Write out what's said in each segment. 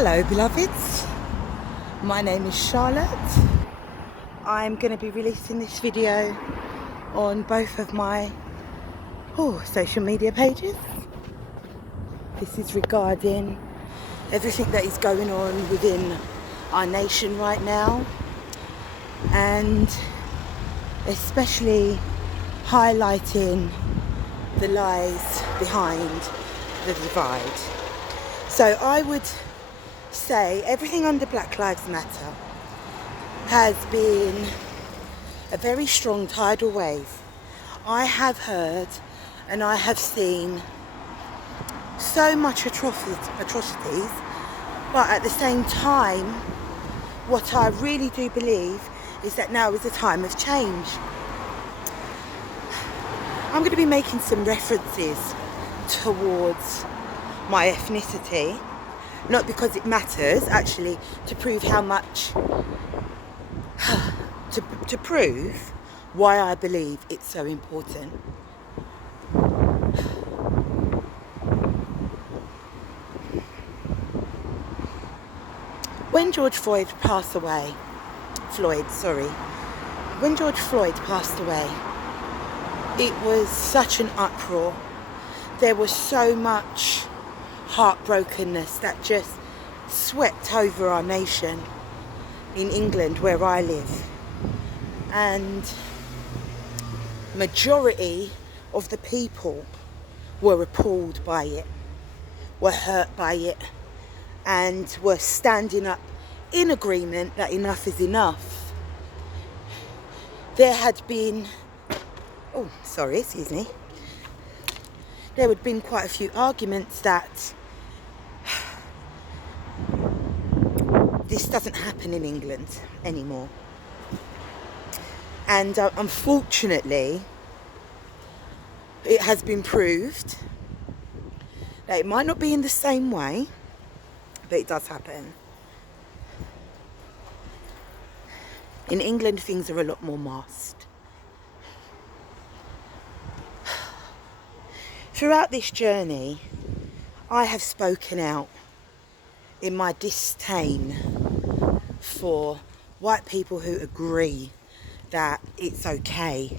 Hello beloveds, my name is Charlotte. I'm going to be releasing this video on both of my social media pages. This is regarding everything that is going on within our nation right now, and especially highlighting the lies behind the divide. So I would say everything under Black Lives Matter has been a very strong tidal wave. I have heard and I have seen so much atrocities, but at the same time, what I really do believe is that now is a time of change. I'm going to be making some references towards my ethnicity, not because it matters, actually, to prove how much, to prove why I believe it's so important. When George Floyd passed away, it was such an uproar. There was so much heartbrokenness that just swept over our nation in England, where I live. And majority of the people were appalled by it, were hurt by it, and were standing up in agreement that enough is enough. There had been, there had been quite a few arguments that this doesn't happen in England anymore. And unfortunately, it has been proved that it might not be in the same way, but it does happen. In England, things are a lot more masked. Throughout this journey, I have spoken out in my disdain for white people who agree that it's okay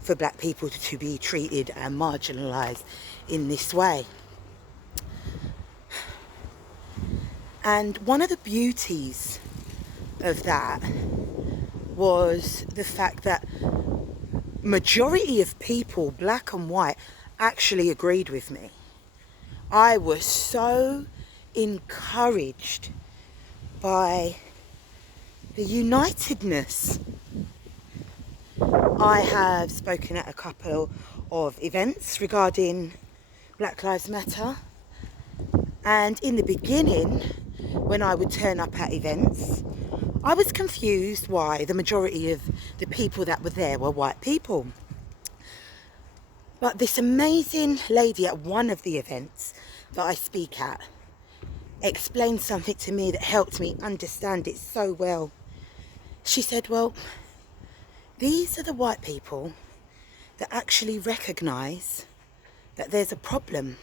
for black people to be treated and marginalised in this way. And one of the beauties of that was the fact that majority of people, black and white, actually agreed with me. I was so encouraged by the unitedness. I have spoken at a couple of events regarding Black Lives Matter, and in the beginning, when I would turn up at events, I was confused why the majority of the people that were there were white people. But this amazing lady at one of the events that I speak at explained something to me that helped me understand it so well. She said, well, these are the white people that actually recognise that there's a problem.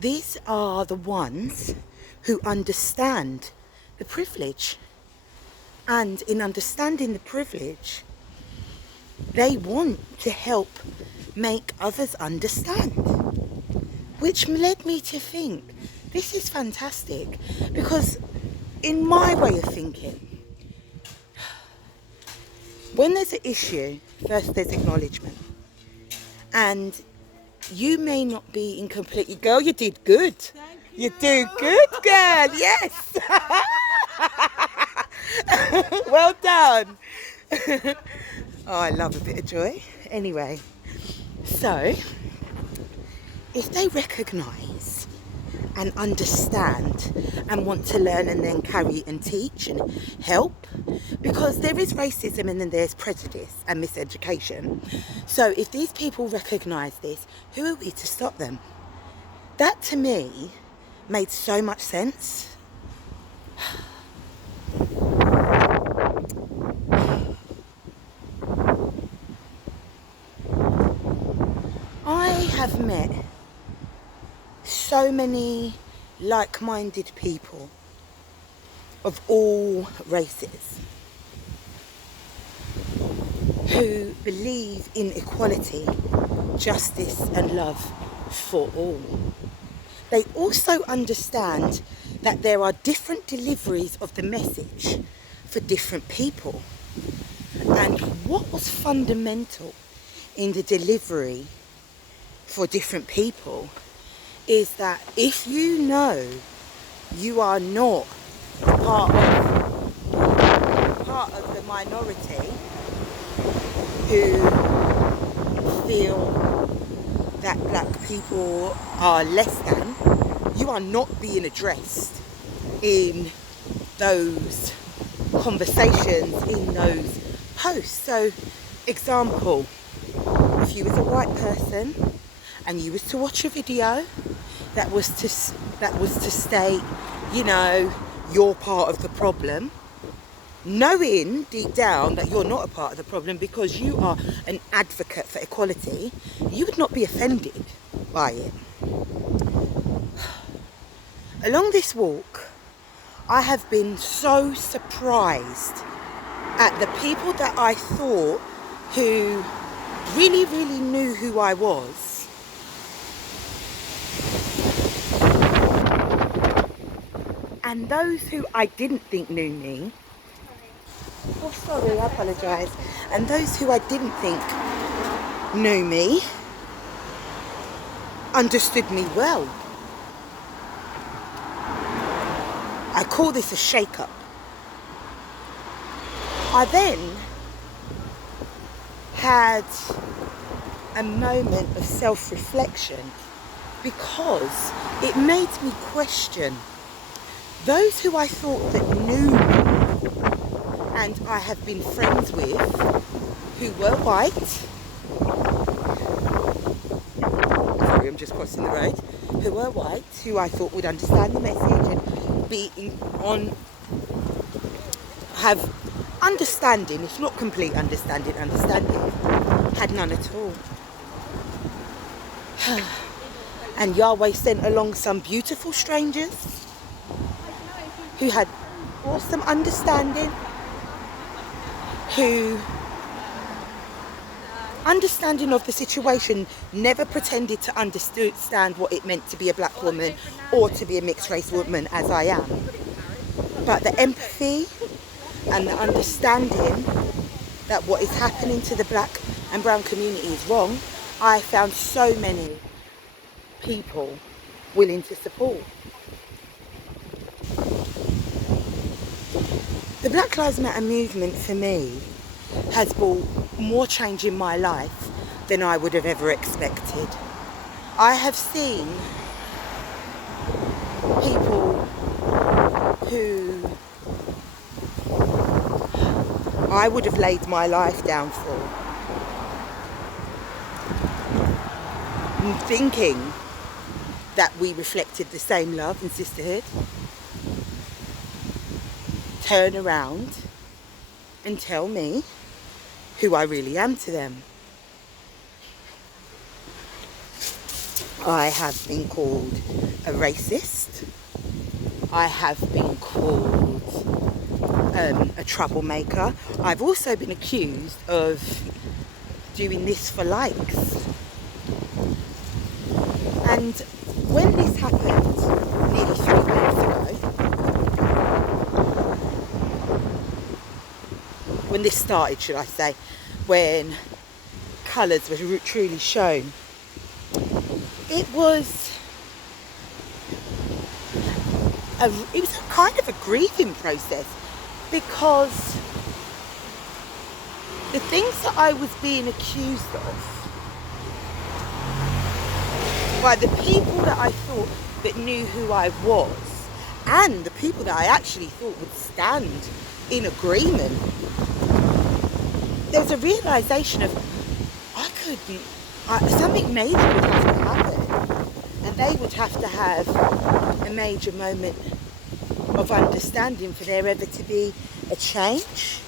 These are the ones who understand the privilege. And in understanding the privilege, they want to help make others understand. Which led me to think, this is fantastic, because in my way of thinking, when there's an issue, first there's acknowledgement. And you may not be in complete... Girl, you did good. You do good, girl. Yes. Well done. Oh, I love a bit of joy. Anyway, so if they recognise and understand and want to learn and then carry and teach and help, because there is racism and then there's prejudice and miseducation. So if these people recognise this, who are we to stop them? That to me made so much sense. I have met so many like-minded people of all races who believe in equality, justice and love for all. They also understand that there are different deliveries of the message for different people. And what was fundamental in the delivery for different people is that if you know you are not part of the minority who feel that black people are less than, you are not being addressed in those conversations, in those posts. So, example, if you was a white person and you was to watch a video that was to state, you know, you're part of the problem, knowing deep down that you're not a part of the problem because you are an advocate for equality, you would not be offended by it. Along this walk, I have been so surprised at the people that I thought who really, really knew who I was, and those who I didn't think knew me. Oh, sorry, I apologise. And those who I didn't think knew me understood me well. I call this a shake-up. I then had a moment of self-reflection because it made me question those who I thought that knew me and I have been friends with, who were white. Sorry, I'm just crossing the road. Who were white, who I thought would understand the message and have understanding, if not complete understanding, had none at all. And Yahweh sent along some beautiful strangers who had awesome understanding, who understanding of the situation, never pretended to understand what it meant to be a black woman or to be a mixed race woman as I am. But the empathy and the understanding that what is happening to the black and brown community is wrong, I found so many people willing to support. The Black Lives Matter movement for me has brought more change in my life than I would have ever expected. I have seen people who I would have laid my life down for, thinking that we reflected the same love and sisterhood, turn around and tell me who I really am to them. I have been called a racist. I have been called a troublemaker. I've also been accused of doing this for likes. And when this happened nearly 3 months ago, when this started, should I say, when colours were truly shown, it was a kind of a grieving process, because the things that I was being accused of by the people that I thought that knew who I was, and the people that I actually thought would stand in agreement, there's a realisation of something major would have to happen, and they would have to have a major moment of understanding for there ever to be a change.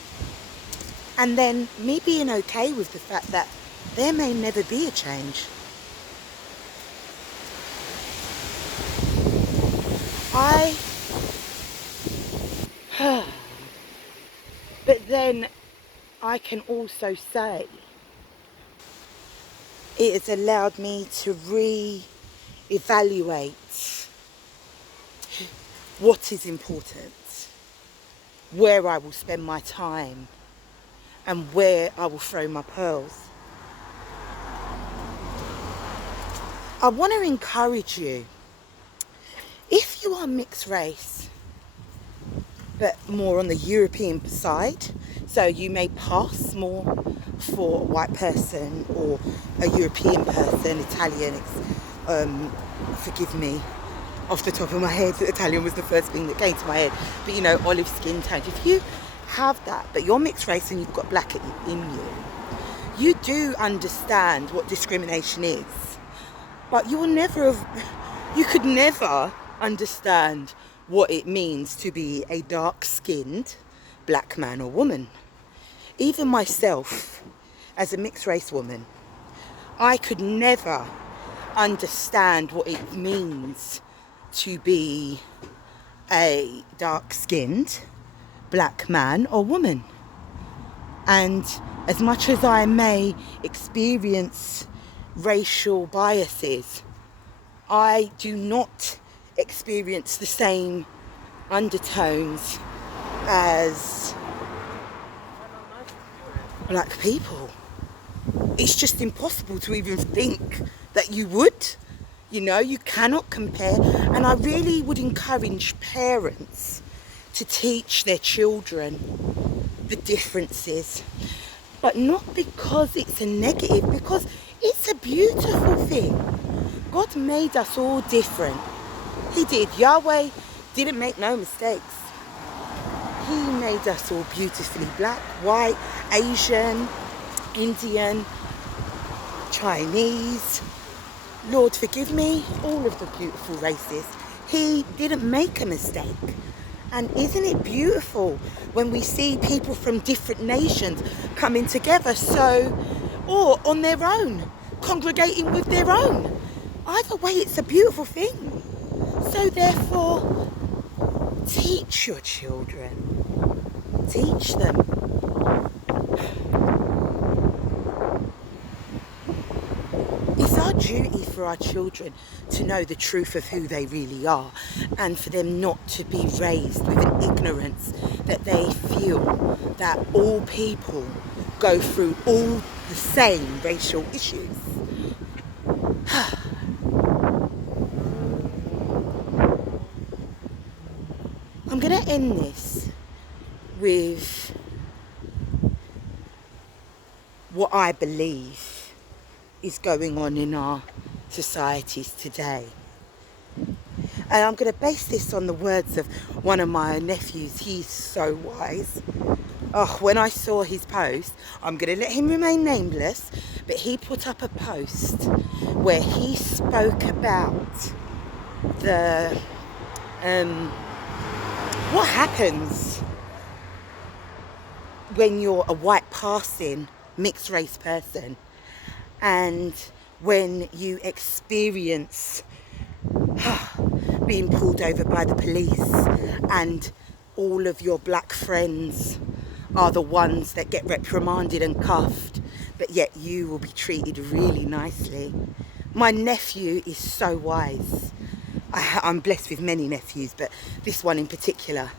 And then me being okay with the fact that there may never be a change. I, but then I can also say it has allowed me to re-evaluate what is important, where I will spend my time, and where I will throw my pearls. I want to encourage you, if you are mixed race, but more on the European side, so you may pass more for a white person or a European person, Italian, forgive me, off the top of my head, Italian was the first thing that came to my head, but you know, olive skin tones. If you have that, but you're mixed race and you've got black in you, you do understand what discrimination is, but you could never understand what it means to be a dark-skinned black man or woman. Even myself, as a mixed race woman, I could never understand what it means to be a dark-skinned black man or woman. And as much as I may experience racial biases, I do not experience the same undertones as black people. It's just impossible to even think that you would. You know, you cannot compare. And I really would encourage parents to teach their children the differences, but not because it's a negative, because it's a beautiful thing. God made us all different. He did. Yahweh didn't make no mistakes. He made us all beautifully black, white, Asian, Indian, Chinese. Lord forgive me, all of the beautiful races. He didn't make a mistake. And isn't it beautiful when we see people from different nations coming together, or on their own, congregating with their own. Either way, it's a beautiful thing. So therefore, teach your children. Teach them. It's our duty for our children to know the truth of who they really are, and for them not to be raised with an ignorance that they feel that all people go through all the same racial issues. I'm going to end this with what I believe is going on in our societies today. And I'm going to base this on the words of one of my nephews. He's so wise. Oh, when I saw his post, I'm going to let him remain nameless, but he put up a post where he spoke about the what happens when you're a white passing mixed race person, and when you experience being pulled over by the police and all of your black friends are the ones that get reprimanded and cuffed, but yet you will be treated really nicely. My nephew is so wise. I'm blessed with many nephews, but this one in particular,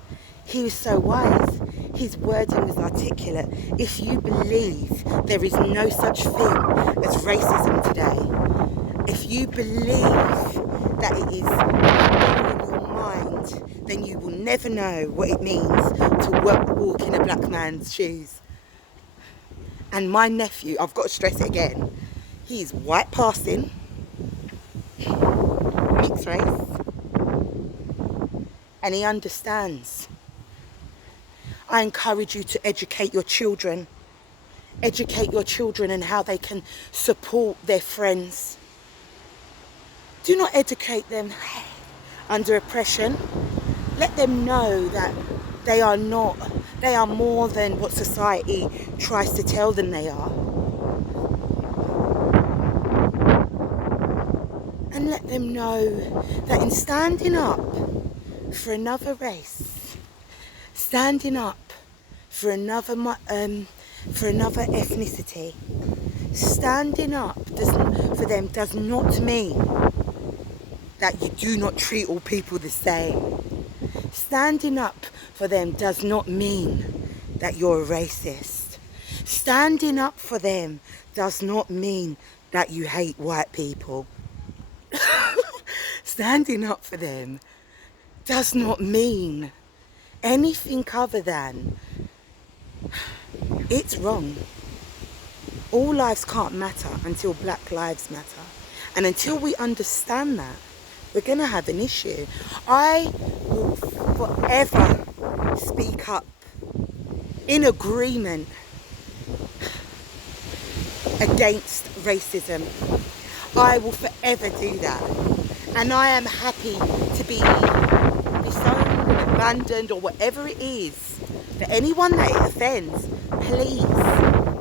he was so wise. His wording was articulate. If you believe there is no such thing as racism today, if you believe that it is all in your mind, then you will never know what it means to walk in a black man's shoes. And my nephew, I've got to stress it again, he's white passing, mixed race, and he understands. I encourage you to educate your children. Educate your children in how they can support their friends. Do not educate them under oppression. Let them know that they are more than what society tries to tell them they are. And let them know that in standing up for another race, standing up for another ethnicity, standing up for them does not mean that you do not treat all people the same. Standing up for them does not mean that you're a racist. Standing up for them does not mean that you hate white people. Standing up for them does not mean anything other than it's wrong. All lives can't matter until Black lives matter. And until we understand that, we're going to have an issue. I will forever speak up in agreement against racism. I will forever do that. And I am happy to be disowned, abandoned, or whatever it is. For anyone that it offends, please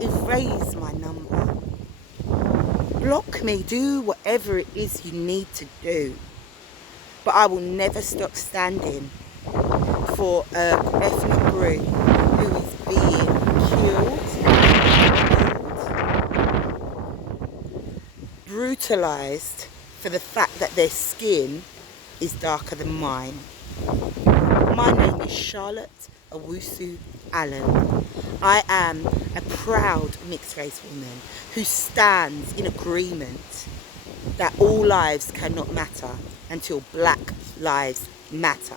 erase my number. Block me, do whatever it is you need to do. But I will never stop standing for an ethnic group who is being killed, brutalised for the fact that their skin is darker than mine. My name is Charlotte Owusu Allen. I am a proud mixed race woman who stands in agreement that all lives cannot matter until Black lives matter.